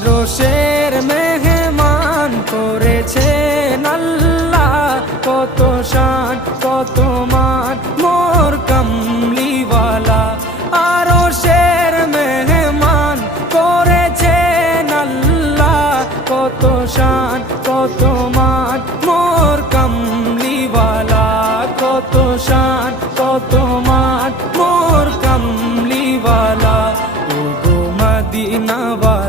আরশের মেহমান করেছেন আল্লাহ, কত শান কত মান মোর কামলিওয়ালা। আরশের মেহমান করেছেন আল্লাহ, কত শান কত মান মোর কামলিওয়ালা, কত শান কত মান মোর কামলিওয়ালা। ও গো মদিনাওয়ালা